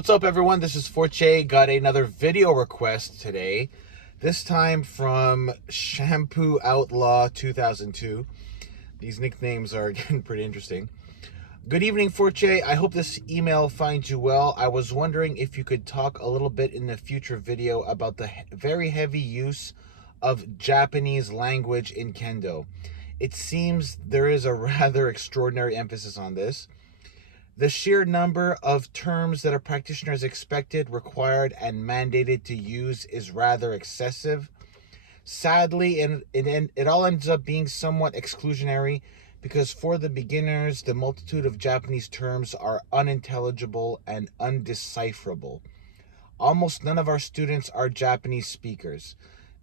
What's up, everyone? This is Fortier. Got another video request today. This time from Shampoo Outlaw 2002. These nicknames are getting pretty interesting. Good evening, Fortier. I hope this email finds you well. I was wondering if you could talk a little bit in a future video about the very heavy use of Japanese language in Kendo. It seems there is a rather extraordinary emphasis on this. The sheer number of terms that a practitioner is expected, required, and mandated to use is rather excessive. Sadly, it all ends up being somewhat exclusionary because for the beginners, the multitude of Japanese terms are unintelligible and undecipherable. Almost none of our students are Japanese speakers.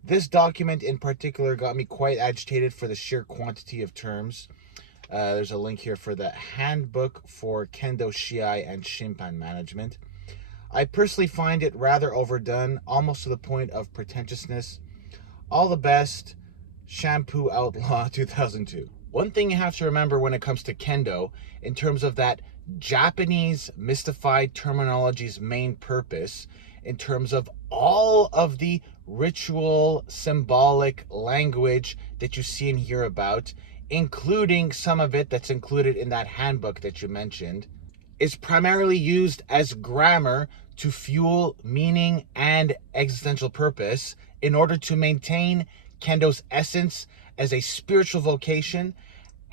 This document in particular got me quite agitated for the sheer quantity of terms. There's a link here for the Handbook for Kendo Shiai and Shimpan Management. I personally find it rather overdone, almost to the point of pretentiousness. All the best, Shampoo Outlaw 2002. One thing you have to remember when it comes to Kendo, in terms of that Japanese mystified terminology's main purpose, in terms of all of the ritual, symbolic language that you see and hear about, including some of it that's included in that handbook that you mentioned, is primarily used as grammar to fuel meaning and existential purpose in order to maintain Kendo's essence as a spiritual vocation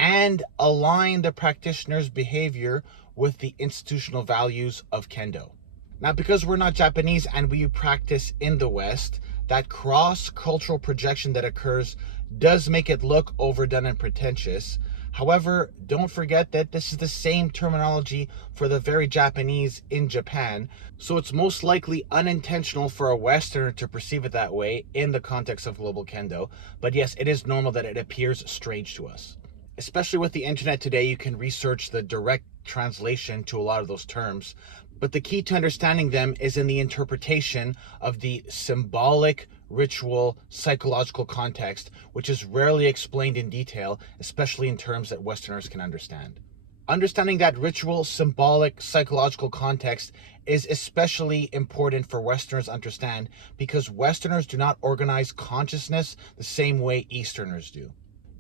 and align the practitioner's behavior with the institutional values of Kendo. Now, because we're not Japanese and we practice in the West, that cross-cultural projection that occurs does make it look overdone and pretentious. However, don't forget that this is the same terminology for the very Japanese in Japan, so it's most likely unintentional for a Westerner to perceive it that way in the context of global Kendo. But yes, it is normal that it appears strange to us. Especially with the internet today, you can research the direct translation to a lot of those terms, but the key to understanding them is in the interpretation of the symbolic, ritual, psychological context, which is rarely explained in detail, especially in terms that Westerners can understand. Understanding that ritual, symbolic, psychological context is especially important for Westerners to understand because Westerners do not organize consciousness the same way Easterners do.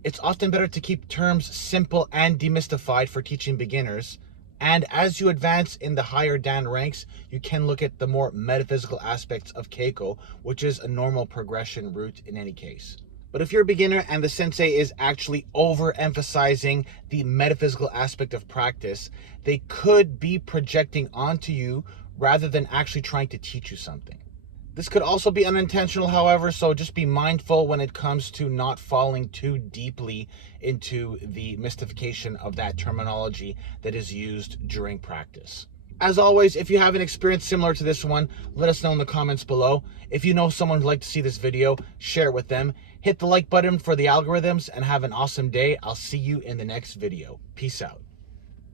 It's often better to keep terms simple and demystified for teaching beginners. And as you advance in the higher Dan ranks, you can look at the more metaphysical aspects of Keiko, which is a normal progression route in any case. But if you're a beginner and the sensei is actually overemphasizing the metaphysical aspect of practice, they could be projecting onto you rather than actually trying to teach you something. This could also be unintentional, however, so just be mindful when it comes to not falling too deeply into the mystification of that terminology that is used during practice. As always, if you have an experience similar to this one, let us know in the comments below. If you know someone who'd like to see this video, share it with them. Hit the like button for the algorithms and have an awesome day. I'll see you in the next video. Peace out.